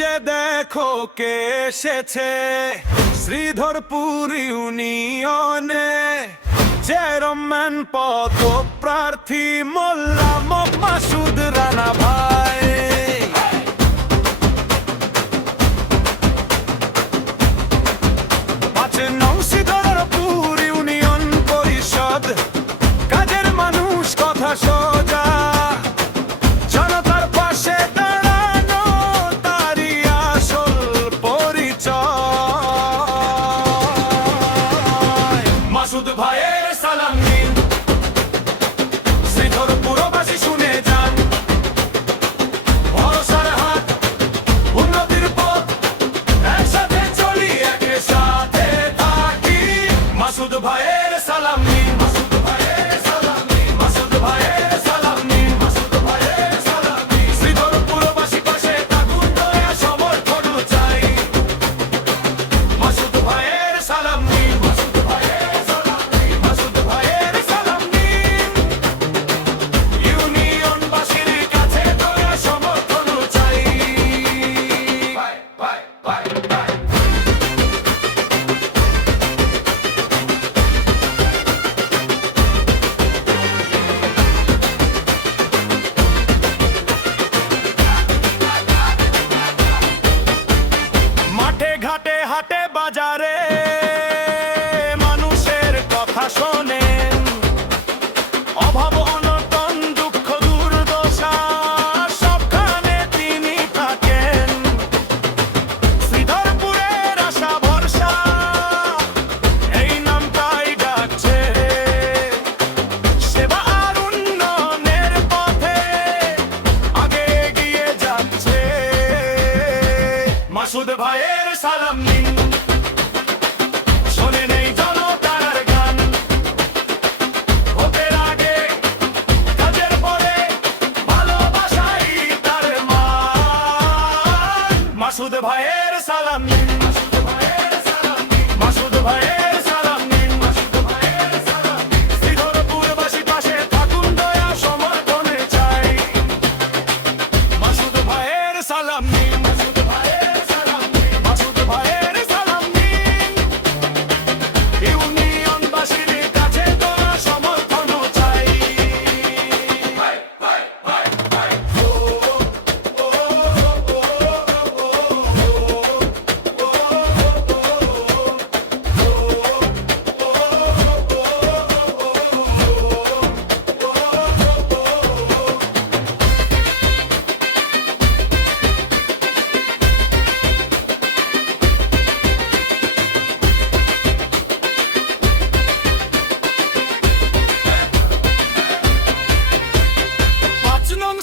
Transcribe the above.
যে দেখো কে এসেছে শ্রীধরপুর ইউনিয়নে, চেয়ারম্যান পদপ্রার্থী মোল্লা মাসুদ রানা ভাই। পাঁচ নং শ্রীধরপুর ইউনিয়ন পরিষদ, কাজের মানুষ কথা সোজা, জনতার পাশে দাঁড়ানো তারই আসল পরিচয়। মাসুদ ভাইয়ের সালাম নিন, শ্রীধরপুরবাসী শুনে যান, ভরসার হাত, উন্নতির পথ, একসাথে চলি একে সাথে থাকি। মাসুদ ভাইয়ের সালাম নিন, মাসুদ ভাইয়ের সালাম নিন, মাসুদ ভাইয়ের সালাম নিন, মাসুদ ভাইয়ের সালাম নিন। শ্রীধরপুরবাসী পাশে থাকুন, দয়া সমর্থন চাই। মাসুদ ভাইয়ের সালাম নিন, মাসুদ ভাইয়ের সালাম নিন, মাসুদ ভাইয়ের সালাম নিন। ইউনিয়নবাসীর কাছে দয়া সমর্থন চাই। ভাই ভাই ভাই ভাই। মাঠে ঘাটে হাটে বাজারে মানুষের কথা শোনেন, অভাব অনটন দুঃখ দুর্দশা সবখানে তিনি থাকেন। শ্রীধরপুরের আশা ভরসা এই নামটাই ডাকছে, সেবা আর উন্নয়নের পথে আগে এগিয়ে যাচ্ছে। মাসুদ ভাইয়ের সালাম নিন, শোনেন এই জনতার গান, ভোটের আগে কাজের পরে ভালোবাসাই তার মান। মাসুদ ভাইয়ের সালাম নিন, মাসুদ ভাইয়ের সালাম নিন, মাসুদ ভাইয়ের সালাম নিন, মাসুদ ভাইয়ের সালাম নিন। শ্রীধরপুরবাসী পাশে থাকুন, দয়া সমর্থন চাই। মাসুদ ভাইয়ের সালাম নিন, মাসুদ ভাইয়ের সালাম নিন, মাসুদ ভাইয়ের সালাম নিন। ইউনিয়নবাসীর কাছে দয়া সমর্থন চাই। ভাই ভাই ভাই ভাই। ও ও পাঁচ নং